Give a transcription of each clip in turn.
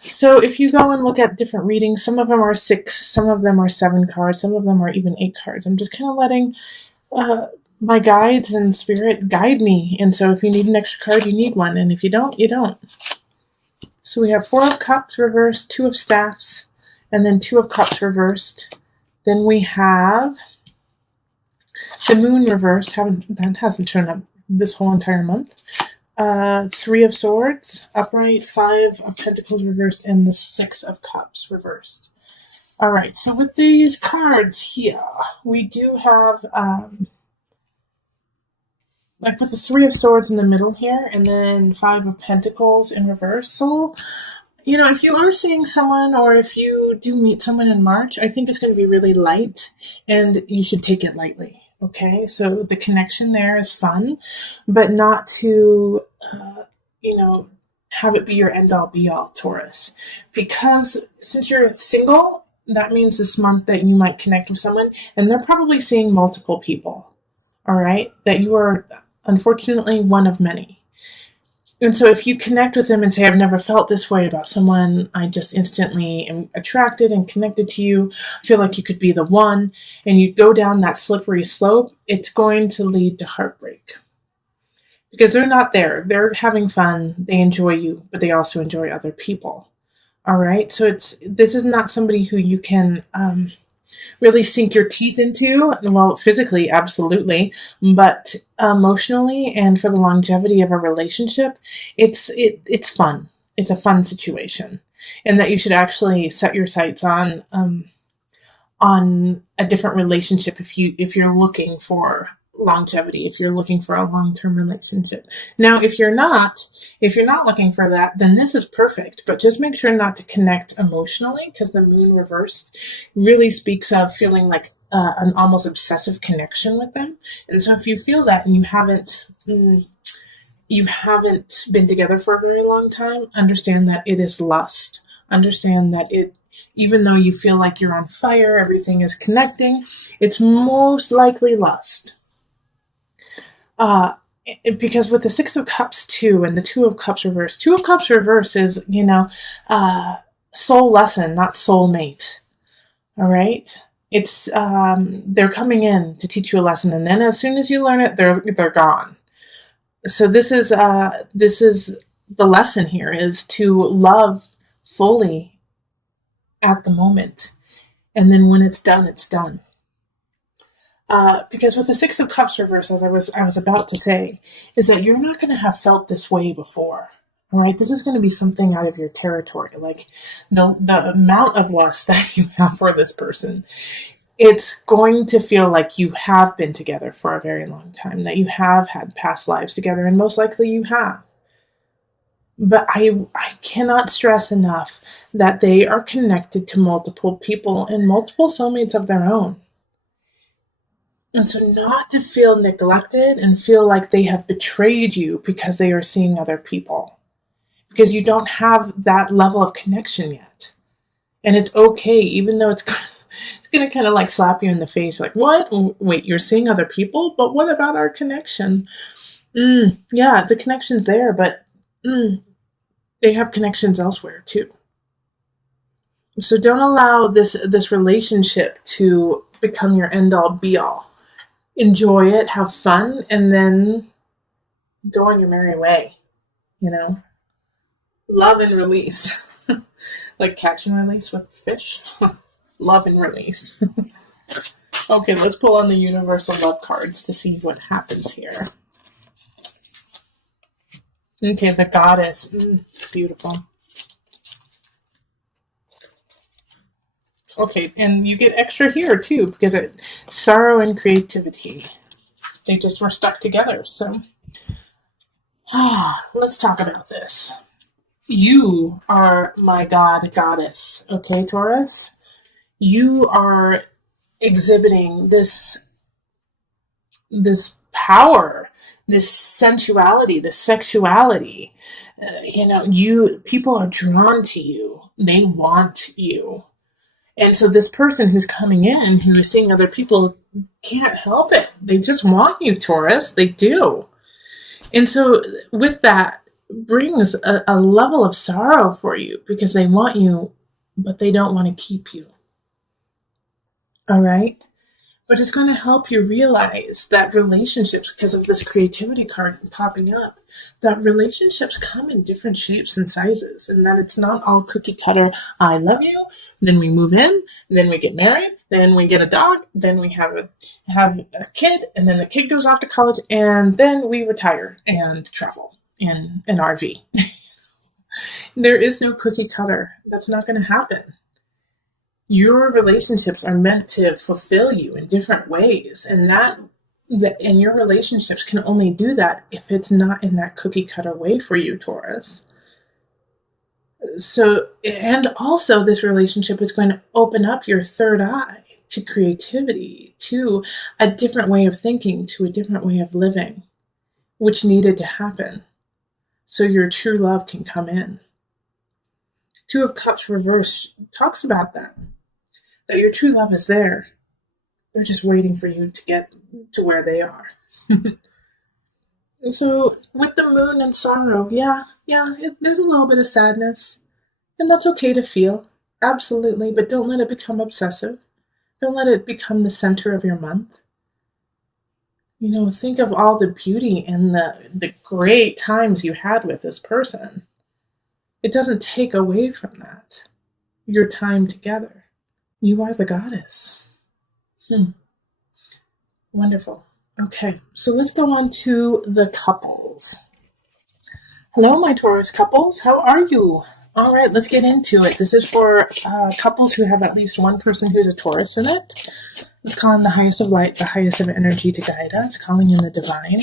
So if you go and look at different readings, some of them are 6, some of them are 7 cards, some of them are even 8 cards. I'm just kind of letting uh, my guides and spirit guide me. And so if you need an extra card, you need one. And if you don't, you don't. So we have 4 of Cups reversed, 2 of Staffs, and then 2 of Cups reversed. Then we have the Moon reversed. That hasn't shown up this whole entire month. 3 of Swords upright, 5 of Pentacles reversed, and the 6 of Cups reversed. Alright, so with these cards here, we do have, I put the 3 of Swords in the middle here, and then 5 of Pentacles in reversal. You know, if you are seeing someone, or if you do meet someone in March, I think it's going to be really light, and you should take it lightly. Okay, so the connection there is fun, but not to, have it be your end-all be-all, Taurus. Because since you're single, that means this month that you might connect with someone, and they're probably seeing multiple people, all right? That you are, unfortunately, one of many. And so if you connect with them and say, I've never felt this way about someone, I just instantly am attracted and connected to you, I feel like you could be the one, and you go down that slippery slope, it's going to lead to heartbreak. Because they're not there. They're having fun. They enjoy you, but they also enjoy other people. All right? So this is not somebody who you can really sink your teeth into. Well, physically, absolutely, but emotionally and for the longevity of a relationship, it's fun. It's a fun situation, and that you should actually set your sights on a different relationship if you're looking for longevity, if you're looking for a long-term relationship. Now, if you're not looking for that, then this is perfect, but just make sure not to connect emotionally, because the Moon reversed really speaks of feeling like an almost obsessive connection with them. And so if you feel that and you haven't been together for a very long time, understand that it is lust. Understand that even though you feel like you're on fire, everything is connecting, it's most likely lust. Because with the 6 of Cups too, and the 2 of Cups reverse, 2 of Cups reverse is, soul lesson, not soulmate. All right? It's, they're coming in to teach you a lesson, and then as soon as you learn it, they're gone. So this is the lesson here, is to love fully at the moment. And then when it's done, it's done. Because with the 6 of Cups reverse, as I was about to say, is that you're not going to have felt this way before. All right, this is going to be something out of your territory. Like the amount of lust that you have for this person, it's going to feel like you have been together for a very long time, that you have had past lives together, and most likely you have. But I cannot stress enough that they are connected to multiple people and multiple soulmates of their own. And so not to feel neglected and feel like they have betrayed you because they are seeing other people. Because you don't have that level of connection yet. And it's okay, even though it's going to kind of like slap you in the face. Like, what? Wait, you're seeing other people? But what about our connection? Yeah, the connection's there, but they have connections elsewhere too. So don't allow this relationship to become your end-all be-all. Enjoy it, have fun, and then go on your merry way. Love and release. Like catch and release with fish. Love and release. Okay, let's pull on the universal love cards to see what happens here. Okay, the Goddess. Beautiful. Okay, and you get extra here too, because sorrow and creativity. They just were stuck together, so. Let's talk about this. You are my goddess, okay, Taurus? You are exhibiting this power, this sensuality, this sexuality. People are drawn to you. They want you. And so this person who's coming in, who is seeing other people, can't help it. They just want you, Taurus. They do. And so with that, brings a level of sorrow for you because they want you, but they don't want to keep you. All right? But it's going to help you realize that relationships, because of this creativity card popping up, that relationships come in different shapes and sizes, and that it's not all cookie cutter. I love you, then we move in, then we get married, then we get a dog, then we have a kid, and then the kid goes off to college, and then we retire and travel in an RV. There is no cookie cutter. That's not going to happen. Your relationships are meant to fulfill you in different ways, and and your relationships can only do that if it's not in that cookie cutter way for you, Taurus. So, and also this relationship is going to open up your third eye to creativity, to a different way of thinking, to a different way of living, which needed to happen so your true love can come in. Two of Cups reverse talks about that your true love is there. They're just waiting for you to get to where they are. So with the moon and sorrow, there's a little bit of sadness. And that's okay to feel. Absolutely. But don't let it become obsessive. Don't let it become the center of your month. Think of all the beauty and the great times you had with this person. It doesn't take away from that. Your time together. You are the goddess. Wonderful. Okay, so let's go on to the couples. Hello, my Taurus couples. How are you? All right, let's get into it. This is for couples who have at least one person who's a Taurus in it. Let's call in the highest of light, the highest of energy to guide us, calling in the divine.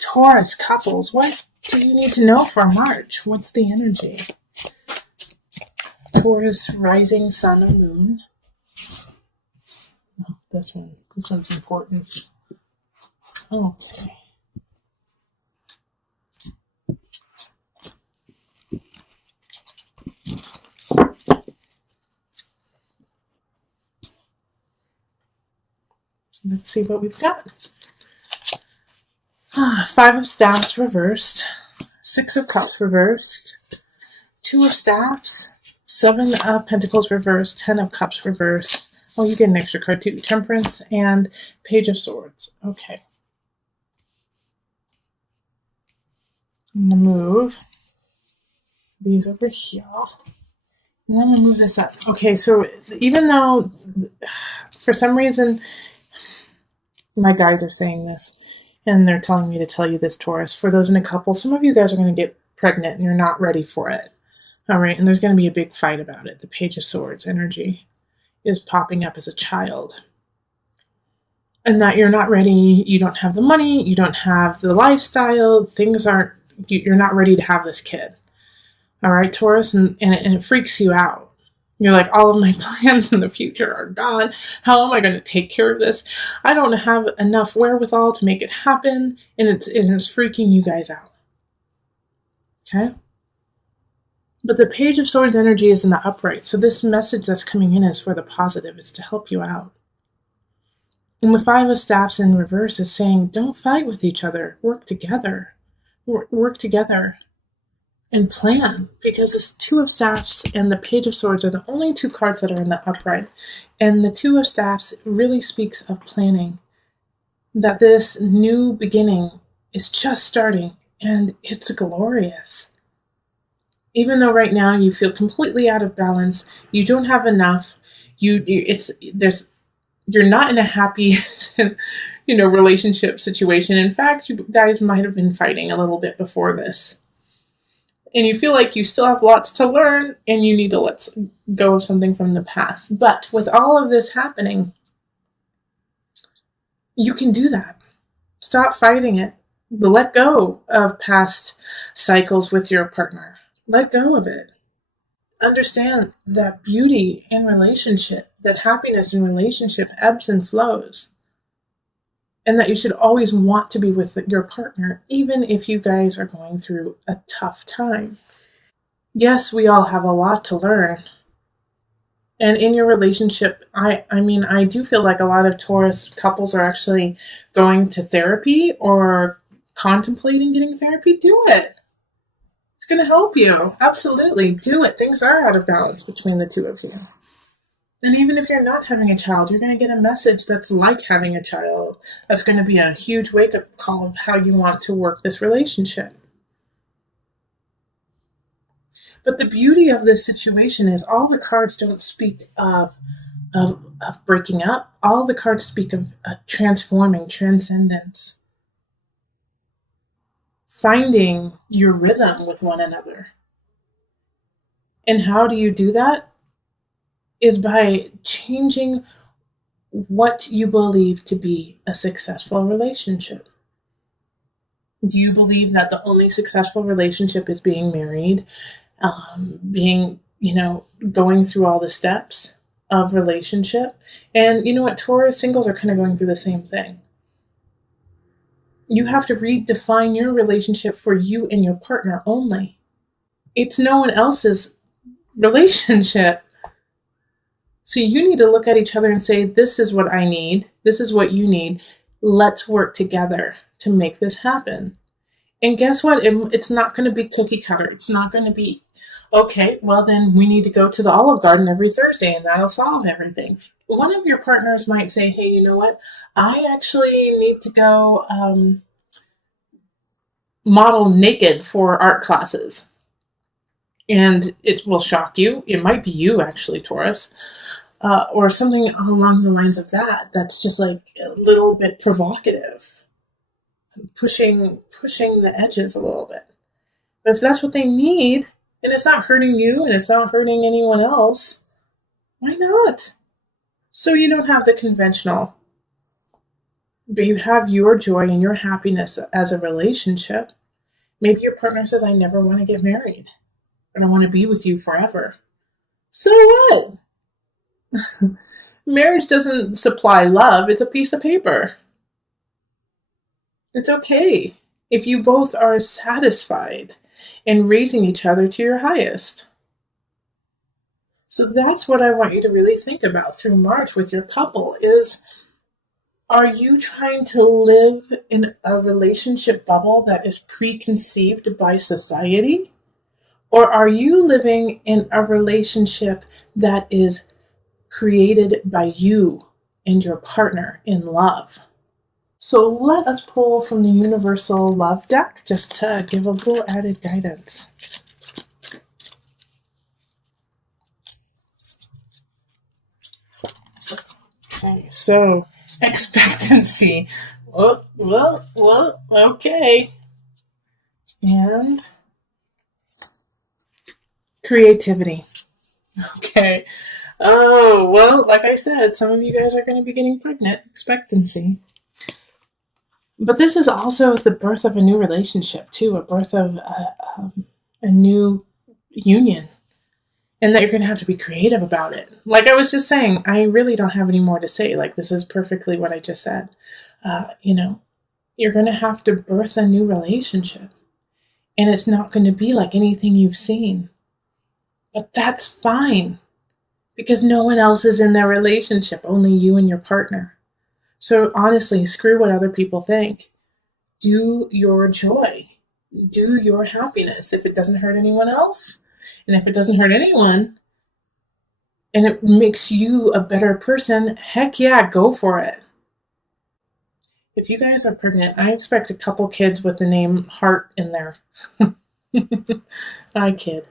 Taurus couples, what do you need to know for March? What's the energy? Taurus, rising, sun, and moon. This one's important. Okay. Let's see what we've got. Five of Staffs reversed. Six of Cups reversed. Two of Staffs. Seven of Pentacles reversed. 10 of Cups reversed. Oh, you get an extra card too. Temperance and Page of Swords. Okay. I'm going to move these over here. And then I'm going to move this up. Okay, so even though for some reason my guides are saying this, and they're telling me to tell you this, Taurus, for those in a couple, some of you guys are going to get pregnant and you're not ready for it. All right, and there's going to be a big fight about it. The Page of Swords energy is popping up as a child. And that you're not ready, you don't have the money, you don't have the lifestyle, you're not ready to have this kid. All right, Taurus, and it freaks you out. You're like, all of my plans in the future are gone. How am I going to take care of this? I don't have enough wherewithal to make it happen, and it's freaking you guys out. Okay? But the Page of Swords energy is in the upright, so this message that's coming in is for the positive. It's to help you out. And the Five of Staffs in reverse is saying, don't fight with each other. Work together. Work together and plan. Because this Two of Staffs and the Page of Swords are the only two cards that are in the upright. And the Two of Staffs really speaks of planning. That this new beginning is just starting, and it's glorious. Even though right now you feel completely out of balance, you don't have enough, you're not in a happy, relationship situation. In fact, you guys might have been fighting a little bit before this. And you feel like you still have lots to learn and you need to let go of something from the past. But with all of this happening, you can do that. Stop fighting it. Let go of past cycles with your partner. Let go of it. Understand that beauty in relationship, that happiness in relationship ebbs and flows. And that you should always want to be with your partner, even if you guys are going through a tough time. Yes, we all have a lot to learn. And in your relationship, I do feel like a lot of Taurus couples are actually going to therapy or contemplating getting therapy. Do it. It's going to help you. Absolutely. Do it. Things are out of balance between the two of you. And even if you're not having a child, you're going to get a message that's like having a child. That's going to be a huge wake up call of how you want to work this relationship. But the beauty of this situation is all the cards don't speak of breaking up. All the cards speak of transforming, transcendence, finding your rhythm with one another. And how do you do that? Is by changing what you believe to be a successful relationship. Do you believe that the only successful relationship is being married, being, going through all the steps of relationship? And you know what? Taurus singles are kind of going through the same thing. You have to redefine your relationship for you and your partner only. It's no one else's relationship. So you need to look at each other and say, this is what I need. This is what you need. Let's work together to make this happen. And guess what? It's not going to be cookie cutter. It's not going to be, okay, well then we need to go to the Olive Garden every Thursday and that'll solve everything. One of your partners might say, hey, you know what? I actually need to go model naked for art classes. And it will shock you. It might be you, actually, Taurus. Or something along the lines of that. That's just like a little bit provocative. Pushing the edges a little bit. But if that's what they need, and it's not hurting you and it's not hurting anyone else, why not? So you don't have the conventional, but you have your joy and your happiness as a relationship. Maybe your partner says, I never want to get married, but I want to be with you forever. So what? Marriage doesn't supply love, it's a piece of paper. It's okay if you both are satisfied and raising each other to your highest. So that's what I want you to really think about through March with your couple is, are you trying to live in a relationship bubble that is preconceived by society? Or are you living in a relationship that is created by you and your partner in love? So let us pull from the Universal Love deck just to give a little added guidance. Okay, so expectancy. Well, okay. And creativity. Okay. Oh, well, like I said, some of you guys are going to be getting pregnant. Expectancy. But this is also the birth of a new relationship, too, a birth of a new union. And that you're going to have to be creative about it. Like I was just saying, I really don't have any more to say. Like, this is perfectly what I just said. You're going to have to birth a new relationship. And it's not going to be like anything you've seen. But that's fine. Because no one else is in their relationship, only you and your partner. So honestly, screw what other people think. Do your joy. Do your happiness. If it doesn't hurt anyone else, and if it doesn't hurt anyone, and it makes you a better person, heck yeah, go for it. If you guys are pregnant, I expect a couple kids with the name Heart in there. I kid.